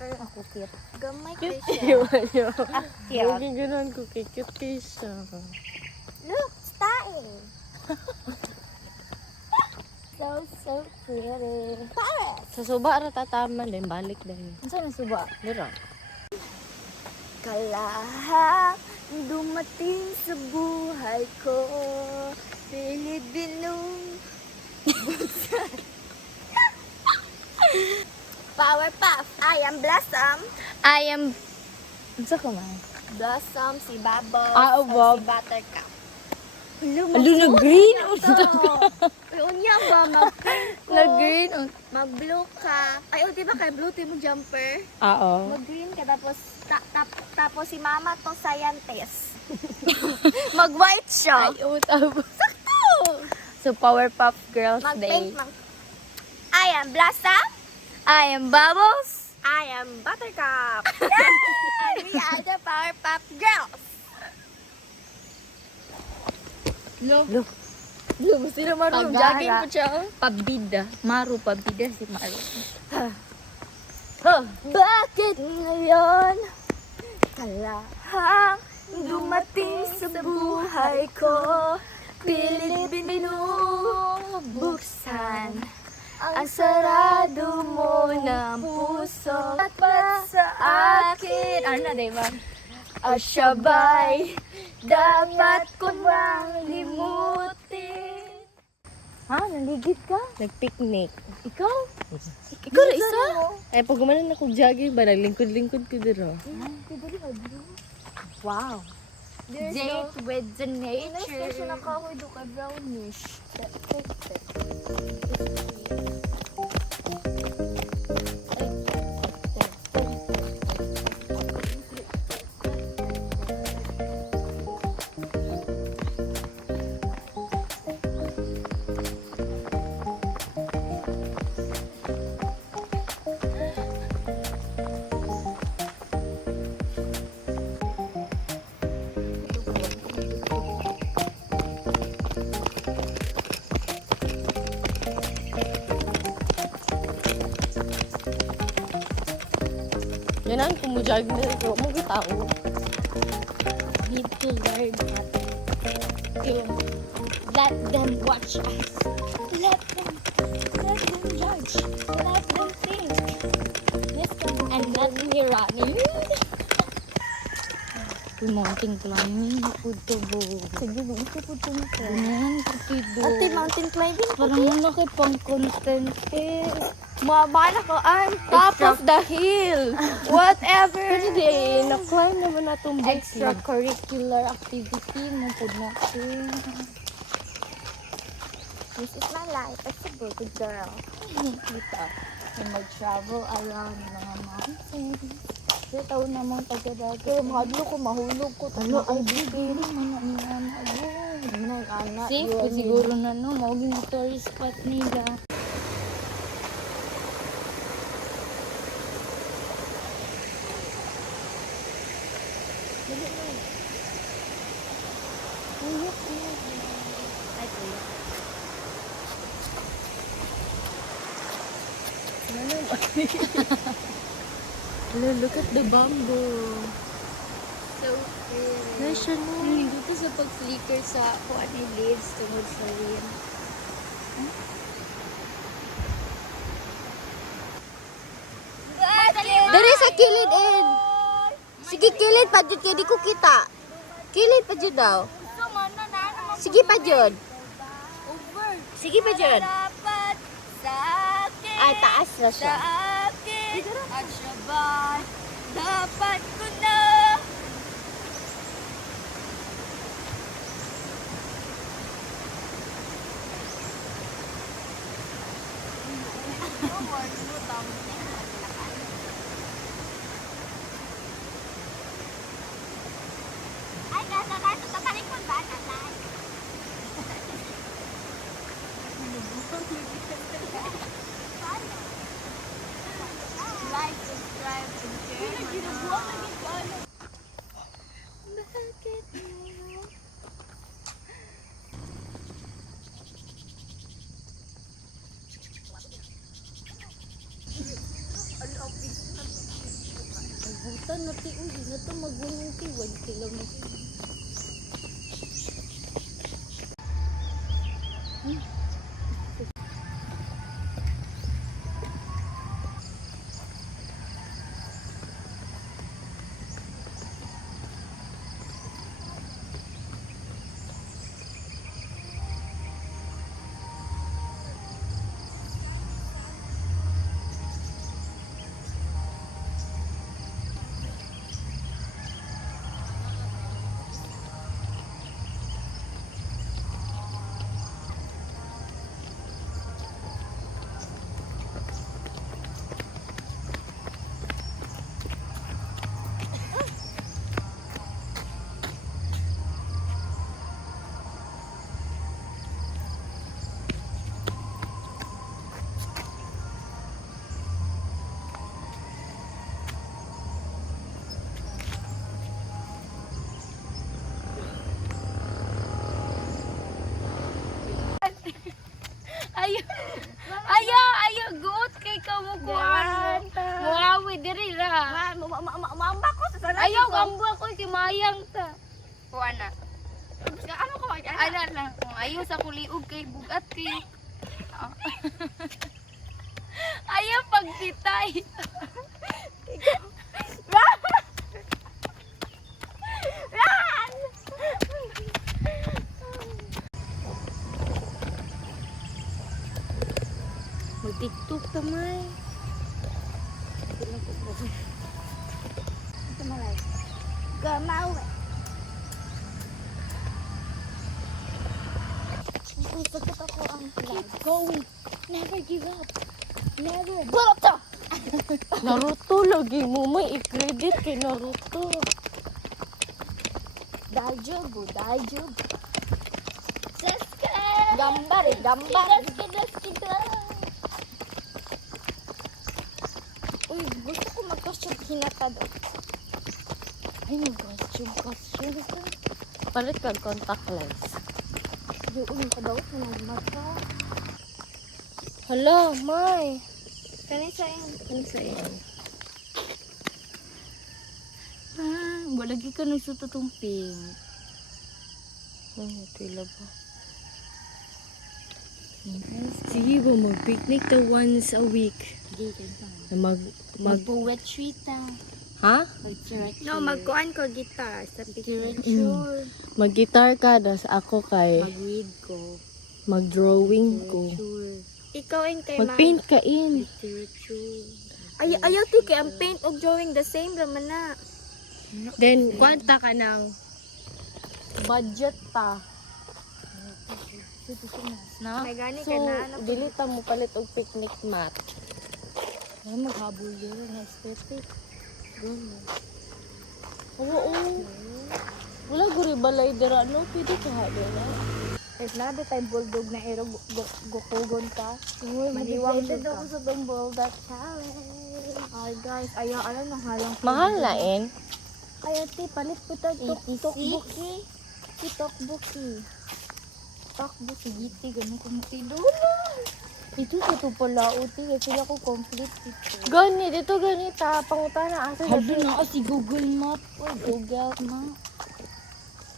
Pero Ako cute. gamay Cute kayo siya. kayo. Ah, cute. Huwag yung ganun ko. Cute kayo siya. Look, style. So pretty. Paris. Sa suba, tatama din. Balik din. Ano saan ang suba? Dira. Kalahang dumating sa buhay ko. Pilit binong Powerpuff. I am Blossom. I am... Ano sa man? Blossom, si Bubbles, Ah, and Bob. si Buttercup. Alo na green. Ay, unya ba? Mag-pink ko. Nag-green. Mag-blue ka. Ay, di ba kay blue team mo jumper? Oo. Mag-green ka, tapos si mama to scientist. Mag-white siya. Ay, utap. Sakto! So, Powerpuff Girls Mag-pink Day. mang. I am Blossom. I am Bubbles. I am Buttercup. And we are the Powerpuff Girls. Lo. Gusto na marunong Pagara. jogging po siya. Pabida. Maru, pabida si Maru. Bakit ngayon kalahang dumating sa buhay ko? Pilit binubuksan ang sarado mo ng puso at sa akin. Ano na, diba? Asyabay, dapat ko bang limutin? Ha? Naligid ka? Nag-picnic. Ikaw? Ikaw na isa? Ay, pag gumanan ako jogging ba, naglingkod-lingkod ko dira. Wow. There's Date with the Nature. nature. Kasi nakahoy do ka brownish. Yan ang kumujogging na ito. Mong kitao. Need to learn how to let them watch us. Let them judge. Let them think. Yes, and let me run. Mountain climbing, puto bo. Sige, ito puto mo ko. Puto. Ate, mountain climbing. Parang ano kay pang content eh. Mabala ko, I'm top of the hill. Whatever. Pero di, na-climb naman na itong Extracurricular activity mo po natin. This is my life as a good girl. Kita. Na mag-travel around mga mountains. Kaya taon naman pagkadagat. Pero mahadlo ko, mahulog ko. Ano ay bibili mga mga Anak, safe po siguro na no. Mauging tourist spot nila. Look at the bamboo. So pretty. Nasya na. Dito sa pag-flicker sa kuha ni leaves tungod sa wind. Dari sa kilid, Ed. Sige, kilid pa dyan. Kaya di ko kita. Kilid pa dyan daw. Sige pa dyan. Sige pa dyan. Ay, taas na siya. At syabay, dapat ko na. Ay, nasa talikod ba? Natay. Like, subscribe, and share. Buta na ti uy na to magwinong ti 1 kilometer. Ayo gut kay kamukuan. Muawi diri ra. Mamba ko sa sana. Ayaw gambo ako kay mayang ta. Kuana. Ano ko ay Ana lang. Ayaw sa kuliog kay bugat kay. Ayaw pagtitay. Mag-tiktok tamay. Gamaw. Sakit ako ang keep going. Never give up. Never. Naruto lagi mo may i-credit kay Naruto. Dajobu. Gambar. Uy, gusto ko mag-costume hinata daw. Ay, mag-costume. Palit kag contact lens. Yung ka daw ng mata. Hala, may. Kanay sa'yo. Ano sa iyo? Wala lagi ka nagsuto tong pink. Tila ba? Sige ba, mag-picnic ta once a week. Na Mag-poet treat Ha? No, magkuan ko gitar sa Literature. Mag-guitar ka, das ako kay Mag-read ko. mag-drawing ko. Ikaw in kay Mag-paint ka in. Literature. Ayaw ti kay ang paint og drawing the same raman na. Then, kwanta ka ng budget ta. Na? May gani So, ka na ano. dilita mo palit og picnic mat. Ay, maghabol yun. Aesthetic. Oo. Wala guri balay dira no, pwede ka dira. If nabi tayo bulldog na ero, gukugon ka. Maniwang Motivated ka. ako sa tong bulldog challenge. Ay guys, ayaw nang halang. Mahal na in. Ayaw ti, palit po tayo tokbuki. Si tokbuki. Tokbuki, giti, ganun kumutido na. Ito sa ito pala, uti, sila ko complete ito. Gani, dito ganita. Pangutana asa Sabi na si Google Map. Uy, Google Map.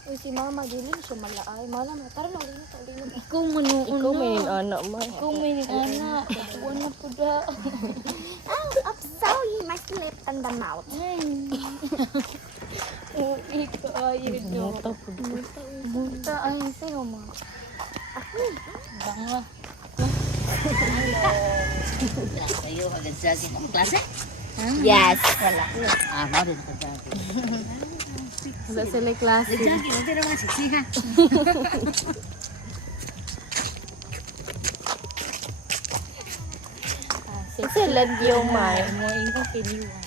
Uy, si mama dili siya malaay. Mala na tara na ulit. Ikaw manuuna. Ikaw may anak man. Ikaw may anak. Wala po da. Oh, I'm sorry, my slip on the mouth. Oh, ikaw ayaw daw. Muta po. Buta ay sa'yo ma. Banga. Kayo agad sa akin ang klase? Yes. Wala. Mo rin sa akin. Wala sila klase. Nagjagi, huwag ka naman siksi ha. Sila yung may. Mo yung kiniwan.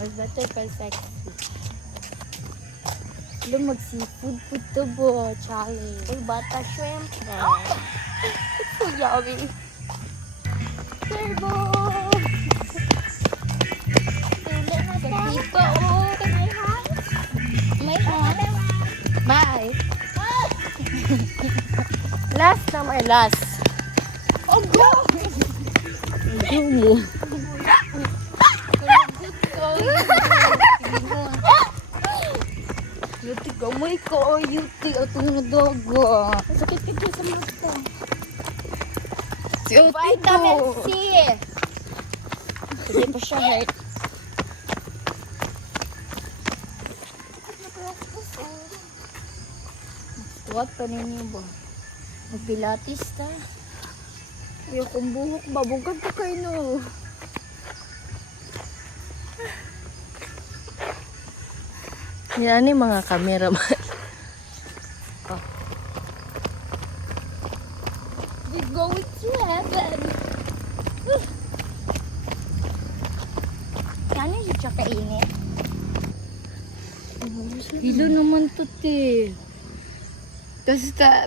Mas better pa sexy. Alam, mag-seafood po to bo. Challenge. Uy, bata shrimp. So yummy. Turbo! Tula na Sa tipo, oh. Can I have? May hot. Bye. Last na may last. Oh, go! Hindi mo. Good ko. Gamay ko, yuti. Ito nga dogo. Sakit ka sa mata. Si Uti Vitamin po. C. Hindi pa siya hurt. What pa ninyo ba? Magpilates ta. Ayokong buhok ba? Bugag ka kayo no. Yan ni mga cameraman. We going to heaven. Sana yung siya kainit. Hilo naman to te. Basta.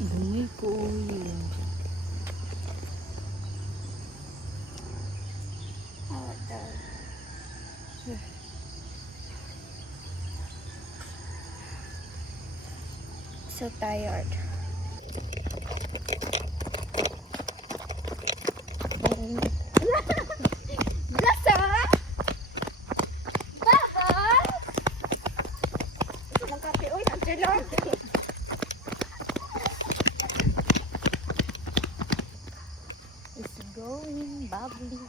Gamay ko yun. So tired. Blasa! Baba! Ito ng kape. Uy, nandiyan. It's going bubbly.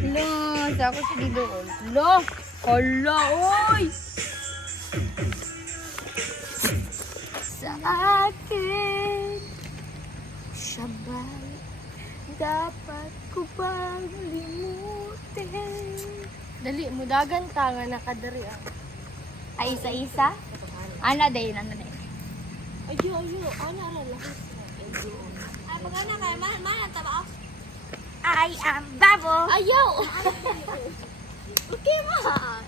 Lo, sa ako si Didoon. Lo! Hala, oy! Sa akin, siya ba dapat ko bang limutin? Dali, mudagan ta nga nakadari ah. Ay, isa-isa? Ana day, ana day. Ayo, ana ra lahis. Ay, pag-ana kayo, man, taba. I am Babo. Ayaw. Okay, ma.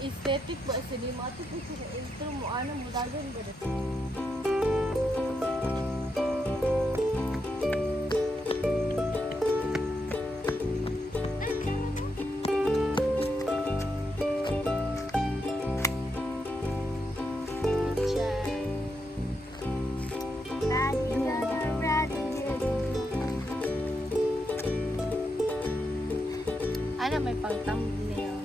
Aesthetic ba sa di mo ato po sa intro mo ana mo dagan gud. Ana may pang thumbnail.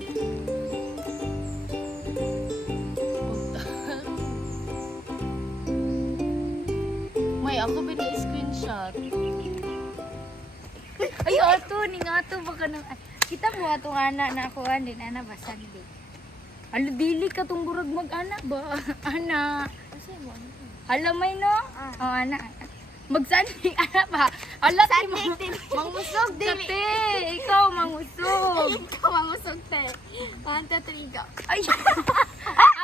May ako ba ni screenshot? Ay, ato, ning ato baka nang kita mo atong anak na ako din ana basag di. Alo dili ka tong burag mag-anak ba? Ana. Hala may no? Oh, ana. Magsandig ana ba? Hala ti mangusog dili. Ikaw mangusog. Ikaw, mangusog, te. 1, 2, 3, go. Ay.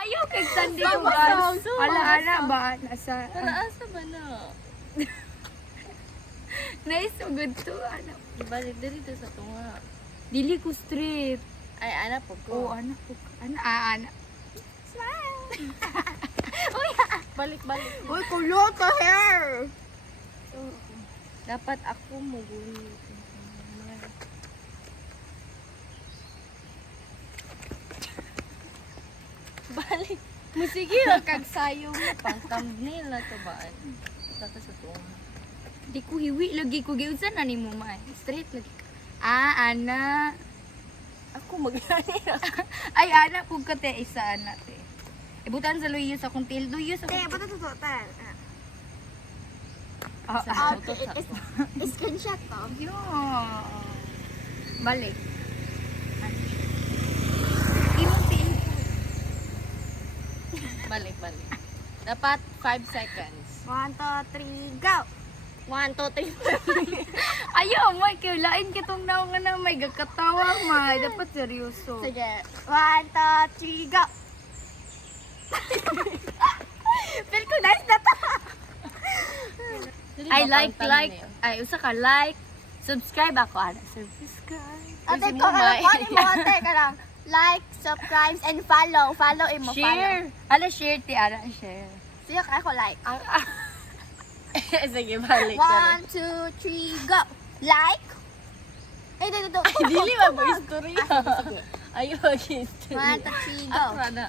Ayaw kay sandig ko guys. Hala ana ba nasa Asa ba na? naisugod to ana. Balik dito sa tunga. Dili ko straight. Ay ana po Oh, ko. anak ko. Ana. Smile. Balik. Uy, kulot ka hair. Dapat ako mo guli. Balik. Musige ra kag sayo mo pang thumbnail na to ba? Tata sa tunga. Di ko hiwi lagi ko giunsa na nimo man. Straight lagi ka. Ah, ana. Ako magani ra. Ay, ana pug ka te isa ana te. Ibutan sa luyos akong til luyos Te, ako. ba't ito to? Ah, Screenshot to. yo. Balik. Imong til. Balik. Dapat 5 seconds. 1, 2, 3, go. 1, 2, 3. Ayaw, may kilain kitong naong nga na may gakatawa may. Dapat seryoso. Sige. 1, 2, 3, go. Feel ko nice na to. I like. Ay, usa ka like. Subscribe ako, ana. Subscribe. Ate Kasi ko, mo, May. ate ka lang. Like, subscribe, and follow. Follow mo, follow. Share. Ala, share ti, ana. Share. Sige, ako like. Sige, balik. 1, 2, 3, go. Like. Eh, dito. Dili ba mo istorya? Sige. Ayaw, history. 1, 2, 3, go. Ako na.